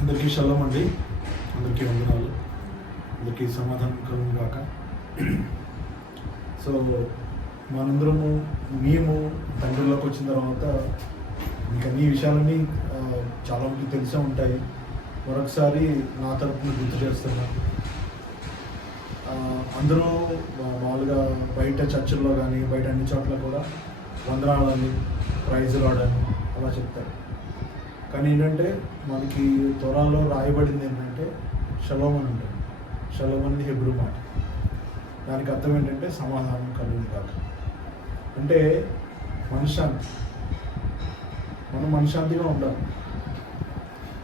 అందరికీ షలోమ్ అండి. అందరికీ వందనాలు. అందరికీ సమాధానం కలుగును గాక. సో మనందరము మేము తండ్రిలోకి వచ్చిన తర్వాత ఇంకా అన్ని విషయాలన్నీ చాలా మందికి తెలిసే ఉంటాయి. మరొకసారి నా తరపున గుర్తు చేస్తున్నా. అందరూ మామూలుగా బయట చర్చిల్లో కానీ బయట అన్ని చోట్ల కూడా వందనాలని ప్రైజ్ రావడని అలా చెప్తారు. కానీ ఏంటంటే మనకి త్వరలో రాయబడింది ఏంటంటే షలోమ్ అని ఉంటుంది. షలోమ్ అనేది హెబ్రూ మాట. దానికి అర్థం ఏంటంటే సమాధానం కలుగును కాక. అంటే మనశ్శాంతి. మనం మనశ్శాంతిగా ఉండాలి.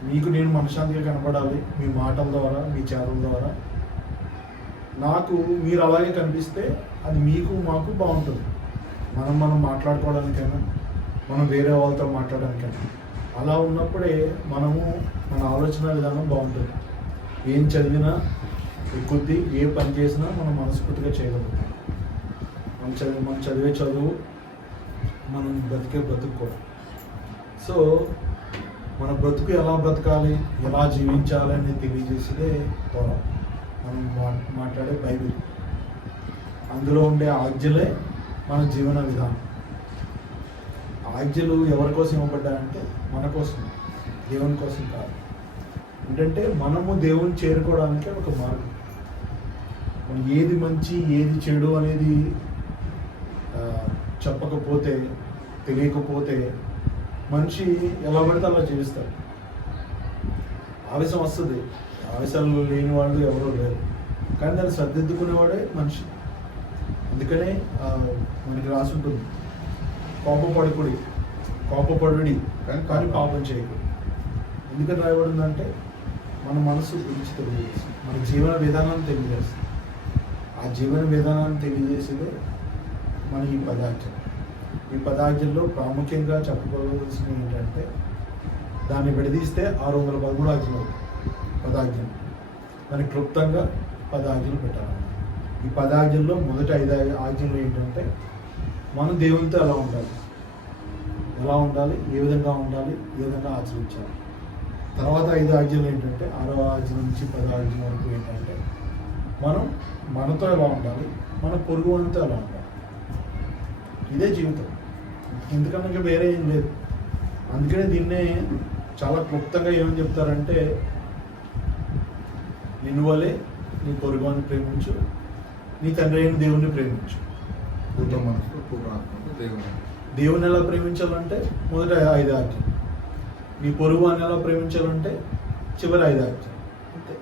మీకు నేను మనశ్శాంతిగా కనపడాలి. మీ మాటల ద్వారా, మీ చేతల ద్వారా నాకు మీరు అలాగే కనిపిస్తే అది మీకు మాకు బాగుంటుంది. మనం మాట్లాడుకోవడానికైనా, మనం వేరే వాళ్ళతో మాట్లాడడానికైనా అలా ఉన్నప్పుడే మనము మన ఆలోచన విధానం బాగుంటుంది. ఏం చదివినా కొద్ది ఏ పని చేసినా మనం మనస్ఫూర్తిగా చేయగలుగుతాం. మనం చదివే చదువు, మనం బ్రతికే బ్రతుకు కూడా. సో మన బ్రతుకు ఎలా బ్రతకాలి, ఎలా జీవించాలి అని తెలియజేసేదే త్వర మనం మాట్లాడే బైబిల్. అందులో ఉండే ఆజ్ఞలే మన జీవన విధానం. ఆజ్ఞలు ఎవరి కోసం ఇవ్వబడ్డాయంటే మన కోసం, దేవుని కోసం కాదు. ఏంటంటే మనము దేవుని చేరుకోవడానికి ఒక మార్గం. మనం ఏది మంచి ఏది చెడు అనేది చెప్పకపోతే, తెలియకపోతే మనిషి ఎలా పడితే అలా జీవిస్తాడు. ఆవేశం వస్తుంది. ఆవేశాలు లేని వాళ్ళు ఎవరూ లేరు. కానీ దాన్ని సర్దిద్దుకునేవాడే మనిషి. అందుకనే మనకి రాసి ఉంటుంది, కోపపడుడి కానీ పాపం చేయకూడదు. ఎందుకని రాయబడిందంటే మన మనసు గురించి తెలియజేస్తుంది, మన జీవన విధానాన్ని తెలియజేస్తుంది. ఆ జీవన విధానాన్ని తెలియజేసేదే మన ఈ పదార్థం. ఈ పదార్థంలో ప్రాముఖ్యంగా చెప్పుకోవాల్సింది ఏంటంటే, దాన్ని విడదీస్తే 613 ఆజ్ఞలు పదార్థం. దాన్ని క్లుప్తంగా 10 ఆజ్ఞలు పెట్టాలి. ఈ 10 ఆజ్ఞల్లో మొదటి 5 ఆజ్ఞలు ఏంటంటే, మనం దేవునితో ఎలా ఉండాలి, ఏ విధంగా ఉండాలి, ఏ విధంగా ఆచరించాలి. తర్వాత 5 ఆజ్ఞలు ఏంటంటే, 6వ ఆజ్ఞ నుంచి 10వ ఆజ్ఞ వరకు ఏంటంటే, మనం మనతో ఎలా ఉండాలి, మన పొరుగు వానితో ఎలా ఉండాలి. ఇదే జీవితం. ఎందుకన్నా వేరే ఏం లేదు. అందుకనే దీన్నే చాలా క్లుప్తంగా ఏమని చెప్తారంటే, నిన్ను వలే నీ పొరుగువాన్ని ప్రేమించు, నీ తండ్రి అయిన దేవుణ్ణి ప్రేమించు. దేవుని ఎలా ప్రేమించాలంటే మొదటి 5 ఆజ్ఞలు. నీ పొరుగువాన్ని ఎలా ప్రేమించాలంటే చివరి 5 ఆజ్ఞలు. అంతే.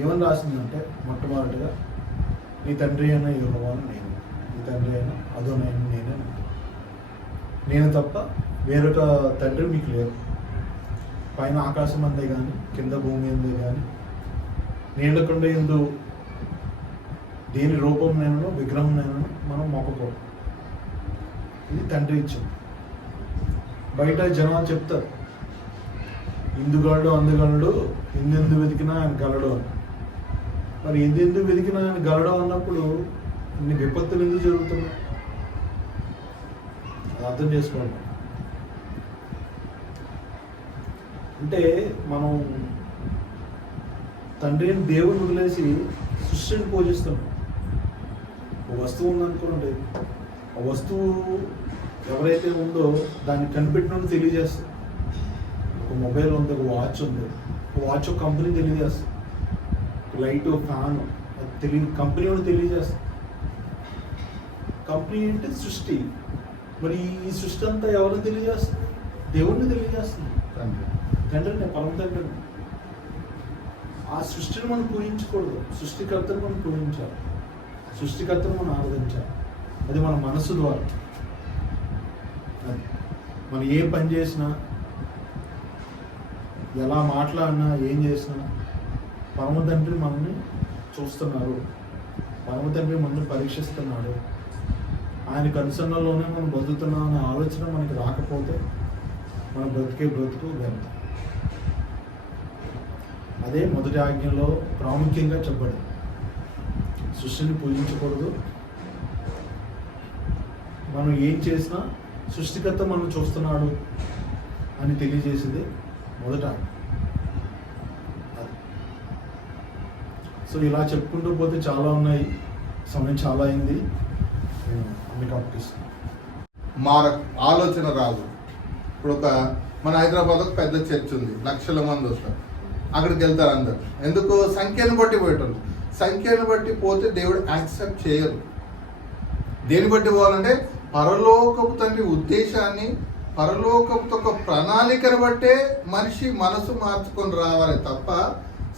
ఏమని రాసిందంటే, మొట్టమొదటిగా నీ తండ్రి అయిన యెహోవాను నేను, నీ తండ్రి అయిన అదోనైన నేను తప్ప వేరొక తండ్రి మీకు లేరు. పైన ఆకాశం అందే కానీ, కింద భూమి అందే కానీ, నీళ్ళకుండ ఎందు దేని రూపం నేను, విగ్రహం నేను మనం మొక్కకూడదు. ఇది తండ్రి ఇచ్చింది. బయట జనాలు చెప్తారు, ఇందుగలడు అందుగలడు, ఎందెందు వెతికినా ఆయన గలడు అని. మరి ఎందెందు వెతికినా ఆయన గలడు అన్నప్పుడు ఇన్ని విపత్తులు ఎందుకు జరుగుతున్నాయి? అర్థం చేసుకోండి. అంటే మనం తండ్రిని దేవుని వదిలేసి సృష్టిని పూజిస్తున్నాం. ఒక వస్తువు ఉందనుకోండి, ఆ వస్తువు ఎవరైతే ఉందో దాన్ని కనిపెట్టినట్టు తెలియజేస్తుంది. ఒక మొబైల్ ఉంది, ఒక వాచ్ ఉంది, ఒక వాచ్ ఒక కంపెనీ తెలియజేస్తుంది. లైట్, ఫ్యాన్ కంపెనీ కూడా తెలియజేస్తుంది. కంపెనీ అంటే సృష్టి. మరి ఈ సృష్టి అంతా ఎవరిని తెలియజేస్తుంది? దేవుణ్ణి తెలియజేస్తుంది. తండ్రిని, పరమ తండ్రిని. ఆ సృష్టిని మనం పూజించకూడదు, సృష్టికర్తను మనం పూజించాలి, సృష్టికర్తను మనం ఆరాధించాలి. అది మన మనస్సు ద్వారా. మనం ఏ పని చేసినా, ఎలా మాట్లాడినా, ఏం చేసినా పరమ తండ్రి మనల్ని చూస్తున్నారు. పరమ తండ్రి మనల్ని పరీక్షిస్తున్నాడు. ఆయన కనుసన్నలోనే మనం బతుకుతున్నాం అనే ఆలోచన మనకి రాకపోతే మన బ్రతుకు వ్యర్థం. అదే మొదటి ఆజ్ఞలో ప్రాముఖ్యంగా చెప్పబడింది. సృష్టిని పూజించకూడదు. మనం ఏం చేసినా సృష్టికర్త మనం చూస్తున్నాడు అని తెలియజేసేది మొదట. సో ఇలా చెప్పుకుంటూ పోతే చాలా ఉన్నాయి, సమయం చాలా అయింది, నేను అన్ని కంపిస్తాను. ఆలోచన రాదు. ఇప్పుడు మన హైదరాబాద్ ఒక పెద్ద చర్చ్ ఉంది, లక్షల మంది వస్తారు, అక్కడికి వెళ్తారు అందరు. ఎందుకు? సంఖ్యను బట్టి పోయేటోళ్ళు. సంఖ్యను బట్టి పోతే దేవుడు యాక్సెప్ట్ చేయరు. దేని బట్టి పోవాలంటే పరలోకపు తండ్రి ఉద్దేశాన్ని, పరలోకపు ఒక ప్రణాళికను బట్టే మనిషి మనసు మార్చుకొని రావాలి తప్ప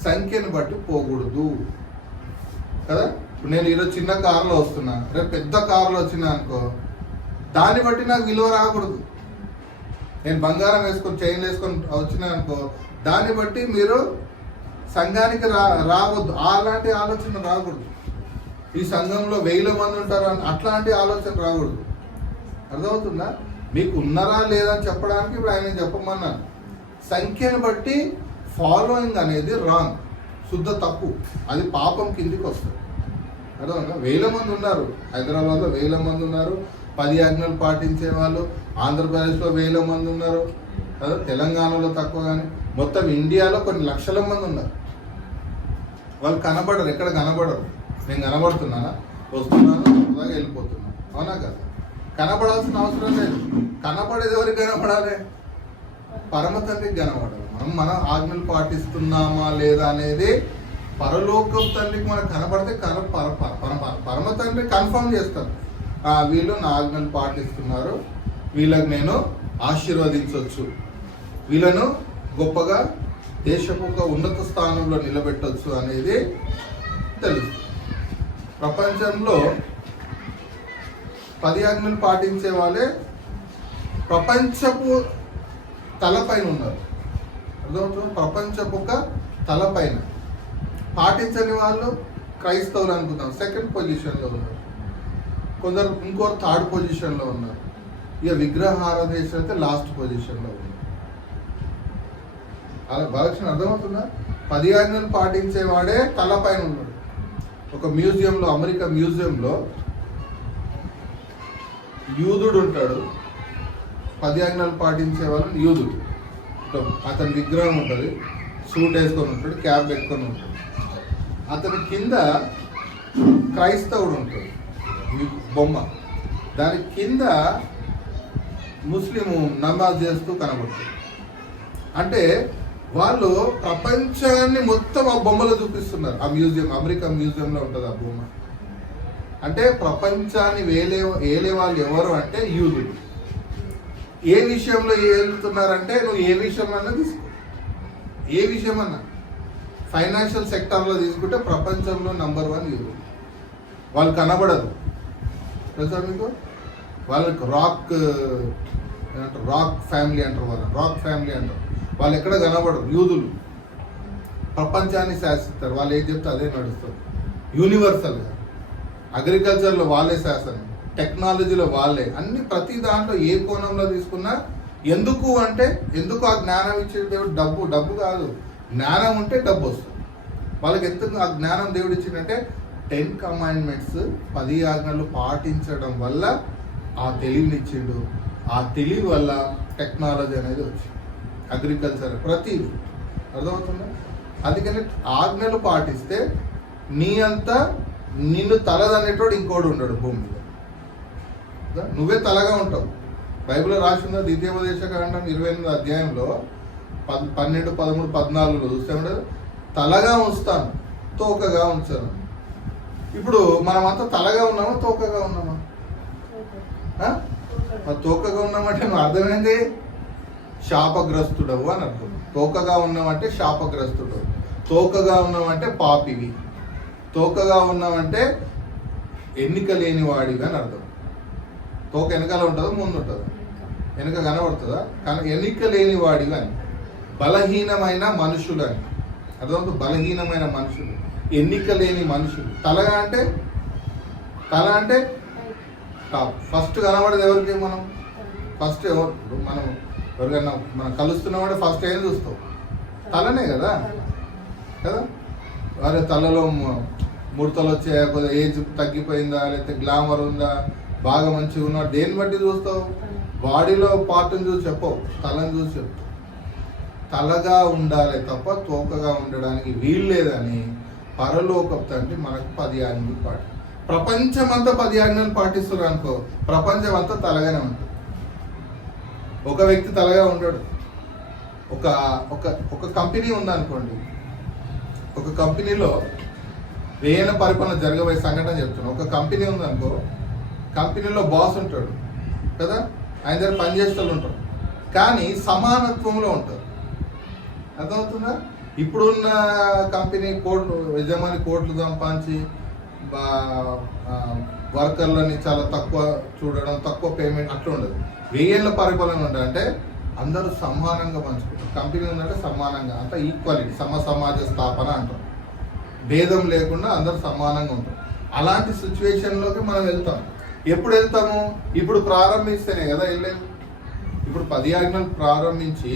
సంఖ్యను బట్టి పోకూడదు కదా. ఇప్పుడు నేను ఈరోజు చిన్న కారులో వస్తున్నా, రేపు పెద్ద కారులో వచ్చినా అనుకో, దాన్ని బట్టి నాకు విలువ రాకూడదు. నేను బంగారం వేసుకొని చైన్ వేసుకొని వచ్చినా అనుకో, దాన్ని బట్టి మీరు సంఘానికి రావద్దు. అలాంటి ఆలోచన రాకూడదు. ఈ సంఘంలో 1000 మంది ఉంటారు అని అట్లాంటి ఆలోచన రాకూడదు. అర్థమవుతుందా? మీకు ఉన్నారా లేదా అని చెప్పడానికి ఇప్పుడు ఆయన చెప్పమన్నాను. సంఖ్యను బట్టి ఫాలోయింగ్ అనేది రాంగ్, శుద్ధ తప్పు, అది పాపం కిందికి వస్తుంది. అర్థమవుతుందా? 1000 మంది ఉన్నారు, హైదరాబాద్లో 1000 మంది ఉన్నారు, 10 ఆజ్ఞలు పాటించే వాళ్ళు. ఆంధ్రప్రదేశ్లో 1000 మంది ఉన్నారు, తెలంగాణలో తక్కువ, కానీ మొత్తం ఇండియాలో కొన్ని లక్షల మంది ఉన్నారు. వాళ్ళు కనబడరు, ఎక్కడ కనబడరు. నేను కనబడుతున్నానా? వస్తున్నాను, అలాగే వెళ్ళిపోతున్నాను, అవునా కదా? కనబడాల్సిన అవసరం లేదు. కనబడేది ఎవరికి కనబడాలి? పరమ తండ్రికి కనబడాలి. మనం ఆజ్ఞలు పాటిస్తున్నామా లేదా అనేది పరలోకం తండ్రికి మనకు కనబడితే పరమ తండ్రి కన్ఫర్మ్ చేస్తారు. వీళ్ళు నా ఆజ్ఞలు పాటిస్తున్నారు, వీళ్ళకి నేను ఆశీర్వదించవచ్చు, వీళ్ళను గొప్పగా దేశపు ఒక ఉన్నత స్థానంలో నిలబెట్టవచ్చు అనేది తెలుసు. ప్రపంచంలో 10 ఆజ్ఞలు పాటించే వాళ్ళే ప్రపంచపు తలపైన ఉన్నారు. అర్థమవుతుంది? ప్రపంచపు ఒక తలపైన. పాటించని వాళ్ళు క్రైస్తవులు అనుకుందాం, 2nd పొజిషన్లో ఉన్నారు. కొందరు ఇంకోరు 3rd పొజిషన్లో ఉన్నారు. ఇక విగ్రహారాధన అయితే లాస్ట్ పొజిషన్లో ఉన్నారు. అలా బాగా అర్థమవుతుందా? 10 ఆజ్ఞలు పాటించేవాడే తలపైన ఉన్నాడు. ఒక మ్యూజియంలో, అమెరికా మ్యూజియంలో యూదుడు ఉంటాడు, 10 ఆజ్ఞలు పాటించే వాళ్ళు యూదుడు. అతని విగ్రహం ఉంటుంది, సూట్ వేసుకొని ఉంటాడు, క్యాప్ పెట్టుకొని ఉంటాడు. అతని కింద క్రైస్తవుడు ఉంటాడు, బొమ్మ. దాని కింద ముస్లిము నమాజ్ చేస్తూ కనబడుతుంది. అంటే వాళ్ళు ప్రపంచాన్ని మొత్తం ఆ బొమ్మలో చూపిస్తున్నారు. ఆ మ్యూజియం, అమెరికా మ్యూజియంలో ఉంటుంది ఆ బొమ్మ. అంటే ప్రపంచాన్ని ఏలే వాళ్ళు ఎవరు అంటే యూదులు. ఏ విషయంలో ఏలుతున్నారంటే, నువ్వు ఏ విషయంలో తీసుకో, ఏ విషయమన్నా, ఫైనాన్షియల్ సెక్టార్లో తీసుకుంటే ప్రపంచంలో నంబర్ 1 యూదులు. వాళ్ళు కనబడదు, తెలుసా మీకు? వాళ్ళకి రాక్ ఫ్యామిలీ అంటారు, వాళ్ళు రాక్ ఫ్యామిలీ అంటారు. వాళ్ళు ఎక్కడ కనబడరు. యూదులు ప్రపంచాన్ని శాసిస్తారు, వాళ్ళు ఏం చెప్తే అదే నడుస్తారు. యూనివర్సల్గా అగ్రికల్చర్లో వాళ్ళే శాసనం, టెక్నాలజీలో వాళ్ళే, అన్ని ప్రతి దాంట్లో ఏ కోణంలో తీసుకున్నా. ఎందుకు అంటే, ఎందుకు ఆ జ్ఞానం ఇచ్చే దేవుడు? డబ్బు కాదు, జ్ఞానం ఉంటే డబ్బు వస్తుంది. వాళ్ళకి ఎందుకు ఆ జ్ఞానం దేవుడు ఇచ్చిందంటే 10 కమాండ్మెంట్స్, 10 ఆజ్ఞలు పాటించడం వల్ల ఆ తెలివినిచ్చిండు. ఆ తెలివి వల్ల టెక్నాలజీ అనేది వచ్చింది, అగ్రికల్చర్, ప్రతిదీ. అర్థమవుతుందా? అందుకని ఆజ్ఞలు పాటిస్తే నీ అంతా నిన్ను తలదనేటోడు ఇంకోడు ఉండడు భూమి మీద. నువ్వే తలగా ఉంటావు. బైబిల్లో రాసిందా? ద్వితీయోపదేశకాండం 28వ అధ్యాయంలో 12, 13, 14 చూస్తే ఉండదు, తలగా ఉంచుతాను, తోకగా ఉంచాను. ఇప్పుడు మనమంతా తలగా ఉన్నామా, తోకగా ఉన్నామా? తోకగా ఉన్నామంటే నువ్వు అర్థమైంది, శాపగ్రస్తుడవు అని అర్థం. తోకగా ఉన్నామంటే శాపగ్రస్తుడవు, తోకగా ఉన్నామంటే పాపివి, తోకగా ఉన్నామంటే ఎన్నిక లేని వాడివి అని అర్థం. తోక వెనకాల ఉంటుందా, ముందు ఉంటుందా? వెనక కనబడుతుందా? ఎన్నిక లేని వాడివి అని. బలహీనమైన మనుషులు అని అర్థం. బలహీనమైన మనుషులు, ఎన్నిక లేని మనుషులు. తల అంటే టాప్. ఫస్ట్ కనబడేది ఎవరికి? మనం ఫస్ట్ మనం ఎవరికైనా మనం కలుస్తున్నామంటే ఫస్ట్ ఏం చూస్తావు? తలనే కదా. వారి తలలో ముడతలు వచ్చాయా, కొద్దిగా ఏజ్ తగ్గిపోయిందా, లేకపోతే గ్లామర్ ఉందా, బాగా మంచిగా ఉన్నా, దేన్ని బట్టి చూస్తావు? బాడీలో పార్ట్ని చూసి చెప్పవు, తలని చూసి చెప్తావు. తలగా ఉండాలి తప్ప తోకగా ఉండడానికి వీలు లేదని పరలోకపు తండ్రి మనకు 10 ఆజ్ఞలు ప్రపంచమంతా 10 ఆజ్ఞలు పాటిస్తారు అనుకో, ప్రపంచం అంతా తలగానే ఉంటుంది. ఒక వ్యక్తి తలగా ఉంటాడు. ఒక ఒక ఒక కంపెనీ ఉందనుకోండి, ఒక కంపెనీలో వేయన పరిపాలన జరగబోయే సంఘటన చెప్తున్నాను. ఒక కంపెనీ ఉందనుకో, కంపెనీలో బాస్ ఉంటాడు కదా, ఆయన దగ్గర పనిచేసే వాళ్ళు ఉంటారు, కానీ సమానత్వంలో ఉంటారు. అర్థమవుతుందా? ఇప్పుడున్న కంపెనీ యజమాని కోట్లు సంపాదించి వర్కర్లని చాలా తక్కువ చూడడం, తక్కువ పేమెంట్ అట్లా ఉండదు. 1000 ఏళ్ళ పరిపాలన ఉంటుంది అంటే అందరూ సమానంగా పంచుకుంటారు. కంపెనీ ఉందంటే సమానంగా, అంతా ఈక్వాలిటీ, సమాజ స్థాపన అంటారు. భేదం లేకుండా అందరూ సమానంగా ఉంటారు. అలాంటి సిచ్యువేషన్లోకి మనం వెళ్తాం. ఎప్పుడు వెళ్తాము? ఇప్పుడు ప్రారంభిస్తేనే కదా వెళ్ళేది. ఇప్పుడు 10 ఆజ్ఞలు ప్రారంభించి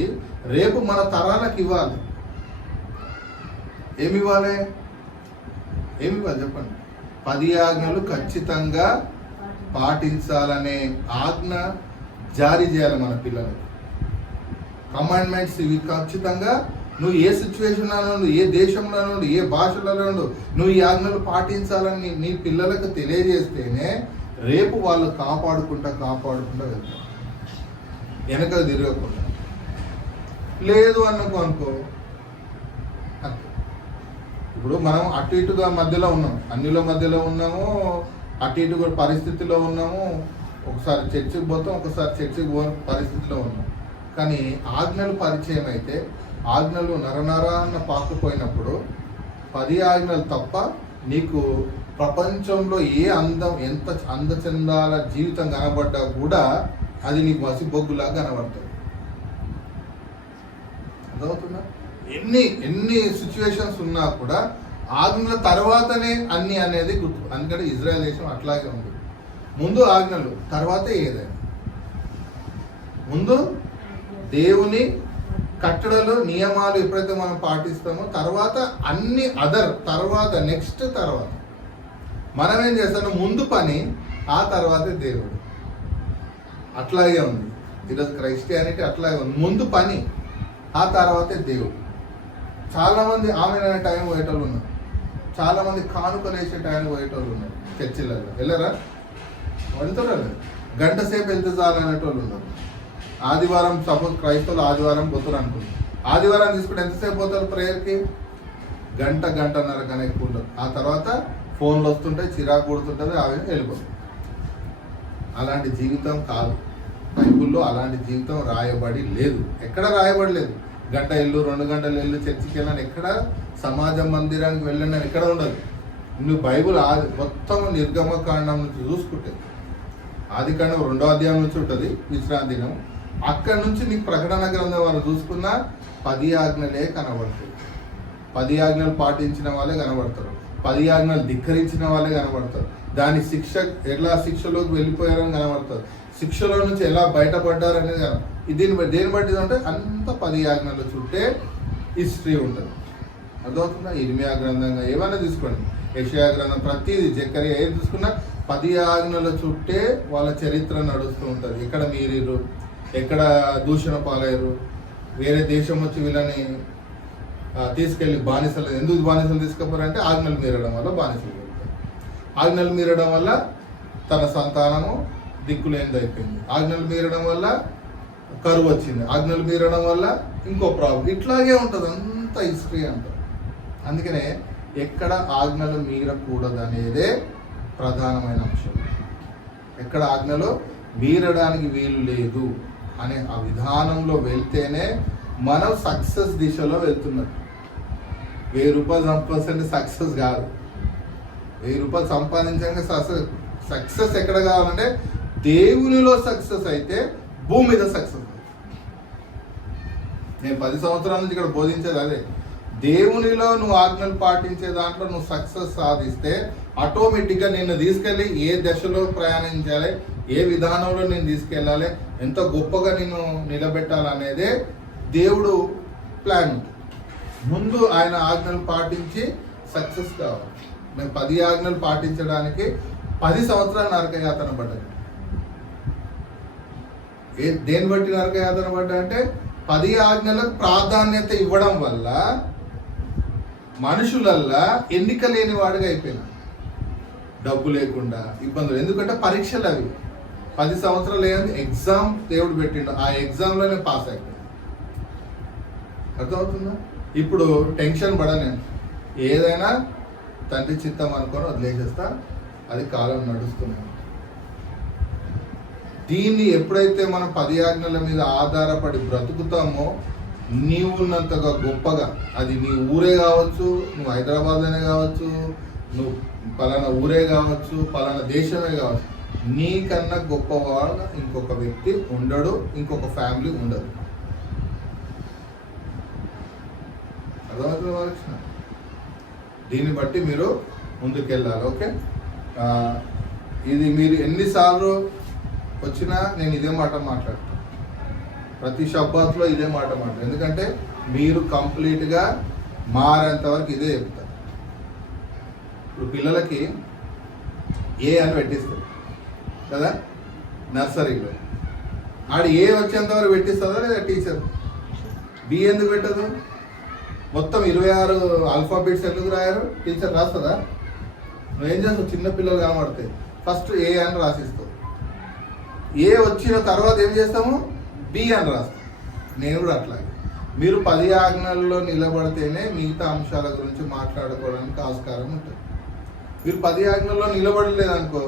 రేపు మన తరాలకు ఇవ్వాలి. ఏమి ఇవ్వాలి చెప్పండి. 10 ఆజ్ఞలు ఖచ్చితంగా పాటించాలనే ఆజ్ఞ జారీ చేయాలి మన పిల్లలకు. కమాండ్మెంట్స్ ఇవి ఖచ్చితంగా నువ్వు ఏ సిచ్యువేషన్లో నుండి, ఏ దేశంలో నుండి, ఏ భాషలో నుండి నువ్వు ఈ ఆజ్ఞలు పాటించాలని నీ పిల్లలకు తెలియజేస్తేనే రేపు వాళ్ళు కాపాడుకుంటా వెళ్తారు, వెనక తిరగకుండా. లేదు అనుకో ఇప్పుడు మనం అటు ఇటుగా మధ్యలో ఉన్నాం, అన్నిల మధ్యలో ఉన్నాము, అటు ఇటు పరిస్థితిలో ఉన్నాము. ఒకసారి చర్చికి పోతాం, ఒకసారి చర్చికి పోని పరిస్థితిలో ఉన్నాం. కానీ ఆజ్ఞలు పరిచయం అయితే, ఆజ్ఞలు నరనరాన్న పాకుపోయినప్పుడు 10 ఆజ్ఞలు తప్ప నీకు ప్రపంచంలో ఏ ఎంత అందచందాల జీవితం కనబడ్డా కూడా అది నీకు మసిబొగ్గులాగా కనబడుతుంది. అర్థమవుతుందా? ఎన్ని సిచ్యువేషన్స్ ఉన్నా కూడా ఆజ్ఞల తర్వాతనే అన్ని అనేది గుర్తు. అందుకంటే ఇజ్రాయెల్ దేశం అట్లాగే ఉంది. ముందు ఆజ్ఞలు, తర్వాతే ఏదైనా. ముందు దేవుని కట్టడలు, నియమాలు ఎప్పుడైతే మనం పాటిస్తామో తర్వాత అన్ని తర్వాత నెక్స్ట్ తర్వాత మనం ఏం చేస్తామో ముందు పని, ఆ తర్వాతే దేవుడు. అట్లాగే ఉంది ఈరోజు క్రైస్టియానిటీ, అట్లాగే ఉంది. ముందు పని, ఆ తర్వాతే దేవుడు. చాలామంది ఆమె టైం పోయేటోళ్ళు ఉన్నారు, చాలామంది కానుకలు వేసే టైం పోయేటోళ్ళు ఉన్నారు. చర్చిలలో వెళ్ళరా? వెళ్తారా? గంట సేపు వెళ్తే చాలనేటోళ్ళు ఉన్నారు. ఆదివారం సపోజ్ క్రైస్తవులు ఆదివారం పోతారు అనుకుంటారు. ఆదివారం తీసుకుంటే ఎంతసేపు పోతారు ప్రేయర్కి? గంటన్నర కన్నా ఎక్కువ ఉంటారు. ఆ తర్వాత ఫోన్లు వస్తుంటాయి, చిరాకు కొడుతుంటుంది, అవి వెళ్ళిపోతాయి. అలాంటి జీవితం కాదు. బైబుల్లో అలాంటి జీవితం రాయబడి లేదు, ఎక్కడ రాయబడి లేదు. గంట ఇల్లు, 2 గంటలు ఇల్లు, చర్చికి వెళ్ళని ఎక్కడ, సమాజ మందిరానికి వెళ్ళండి అని ఎక్కడ ఉండదు. నువ్వు బైబుల్ మొత్తం నిర్గమకాండం నుంచి చూసుకుంటే, ఆదికాండం 2వ అధ్యాయం నుంచి ఉంటుంది విశ్రాంతి దినం. అక్కడి నుంచి నీకు ప్రకటన గ్రంథం వాళ్ళు చూసుకున్న 10 ఆజ్ఞలే కనబడతాయి. 10 ఆజ్ఞలు పాటించిన వాళ్ళే కనబడతారు, 10 ఆజ్ఞలు ధిక్కరించిన వాళ్ళే కనబడతారు. దాని ఎలా శిక్షలోకి వెళ్ళిపోయారని కనబడతారు, శిక్షలో నుంచి ఎలా బయటపడ్డారనేది దేని బట్టి అంటే అంత 10 ఆజ్ఞల చుట్టే హిస్టరీ ఉంటుంది. అర్థమవుతుందా? ఇర్మియా గ్రంథంగా ఏమైనా తీసుకోండి, యెషయా గ్రంథం, ప్రతిదీ, జకరియా ఏది తీసుకున్నా 10 ఆజ్ఞల చుట్టే వాళ్ళ చరిత్ర నడుస్తూ ఉంటుంది. ఎక్కడ మీరిరు, ఎక్కడ దూషణ పాలయ్యారు, వేరే దేశం వచ్చి వీళ్ళని తీసుకెళ్ళి బానిసలు, ఎందుకు బానిసలు తీసుకుపోయారంటే ఆజ్ఞలు మీరడం వల్ల బానిసలు వెళ్తారు. ఆజ్ఞలు మీరడం వల్ల తన సంతానము దిక్కులేనిది అయిపోయింది, ఆజ్ఞలు మీరడం వల్ల కరువు వచ్చింది, ఆజ్ఞలు మీరడం వల్ల ఇంకో ప్రాబ్లం. ఇట్లాగే ఉంటుంది అంత హిస్టరీ అంటారు. అందుకనే ఎక్కడ ఆజ్ఞలు మీరకూడదు అనేదే ప్రధానమైన అంశం. ఎక్కడ ఆజ్ఞలు మీరడానికి వీలు లేదు అనే ఆ విధానంలో వెళ్తేనే మనం సక్సెస్ దిశలో వెళ్తున్నట్టు. 1000 రూపాయలు సంపాదించండి సక్సెస్ కాదు. 1000 రూపాయలు సంపాదించండి సక్సెస్ ఎక్కడ కావాలంటే దేవునిలో సక్సెస్ అయితే భూమి మీద సక్సెస్. నేను 10 సంవత్సరాల నుంచి ఇక్కడ బోధించేది అదే. దేవునిలో నువ్వు ఆజ్ఞలు పాటించే దాంట్లో నువ్వు సక్సెస్ సాధిస్తే ఆటోమేటిక్గా నిన్ను తీసుకెళ్ళి ఏ దశలో ప్రయాణించాలి, ఏ విధానంలో నేను తీసుకెళ్ళాలి, ఎంత గొప్పగా నిన్ను నిలబెట్టాలనేదే దేవుడు ప్లాన్. ముందు ఆయన ఆజ్ఞలు పాటించి సక్సెస్ కావాలి. మేము 10 ఆజ్ఞలు పాటించడానికి 10 సంవత్సరాలు నరకయాతన పడ్డాయి. దేని బట్టి నరకయాతన పడ్డా అంటే 10 ఆజ్ఞలకు ప్రాధాన్యత ఇవ్వడం వల్ల మనుషులల్లా ఎన్నిక లేని వాడిగా అయిపోయినా, డబ్బు లేకుండా ఇబ్బందులు. ఎందుకంటే పరీక్షలు అవి 10 సంవత్సరాలు ఏంది ఎగ్జామ్ దేవుడు పెట్టిండు, ఆ ఎగ్జామ్లోనే పాస్ అయిపోయింది. అర్థమవుతుందా? ఇప్పుడు టెన్షన్ పడలేను, ఏదైనా తండ్రి చిత్తం అనుకొని వదిలేసేస్తా, అది కాలం నడుస్తున్నాను. దీన్ని ఎప్పుడైతే మనం 10 ఆజ్ఞల మీద ఆధారపడి బ్రతుకుతామో, నీవు ఉన్నంతగా గొప్పగా, అది నీ ఊరే కావచ్చు, నువ్వు హైదరాబాద్లోనే కావచ్చు, నువ్వు పలానా ఊరే కావచ్చు, పలానా దేశమే కావచ్చు, నీకన్నా గొప్పవాడు ఇంకొక వ్యక్తి ఉండడు, ఇంకొక ఫ్యామిలీ ఉండదు. అర్థమవుతుంది వాళ్ళకి? దీన్ని బట్టి మీరు ముందుకెళ్ళాలి. ఓకే, ఇది మీరు ఎన్నిసార్లు వచ్చినా నేను ఇదే మాట మాట్లాడతాను, ప్రతి షబ్బాత్లో ఇదే మాట మాట్లాడతాను. ఎందుకంటే మీరు కంప్లీట్గా మారేంత వరకు ఇదే చెప్తారు. ఇప్పుడు పిల్లలకి ఏ అని పెట్టిస్తారు కదా నర్సరీలో, ఆడు ఏ వచ్చేంత వరకు పెట్టిస్తుందా లేదా టీచర్? బి ఎందుకు పెట్టదు? మొత్తం 26 ఆల్ఫాబెట్స్ ఎందుకు రాయారు? టీచర్ రాస్తుందా? నువ్వేం చేస్తావు? చిన్న పిల్లలు కనబడితే ఫస్ట్ ఏ అని రాసిస్తావు, ఏ వచ్చిన తర్వాత ఏం చేస్తాము? బి అని రాస్తాం. నేను కూడా అట్లాగే. మీరు 10 ఆజ్ఞల్లో నిలబడితేనే మిగతా అంశాల గురించి మాట్లాడుకోవడానికి ఆస్కారం ఉంటుంది. మీరు 10 ఆజ్ఞల్లో నిలబడలేదనుకో,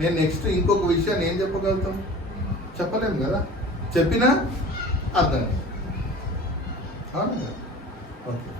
నేను నెక్స్ట్ ఇంకొక విషయాన్ని ఏం చెప్పగలుగుతాం? చెప్పలేము కదా. చెప్పినా అర్థం కాదు. అవును కదా. ఓకే.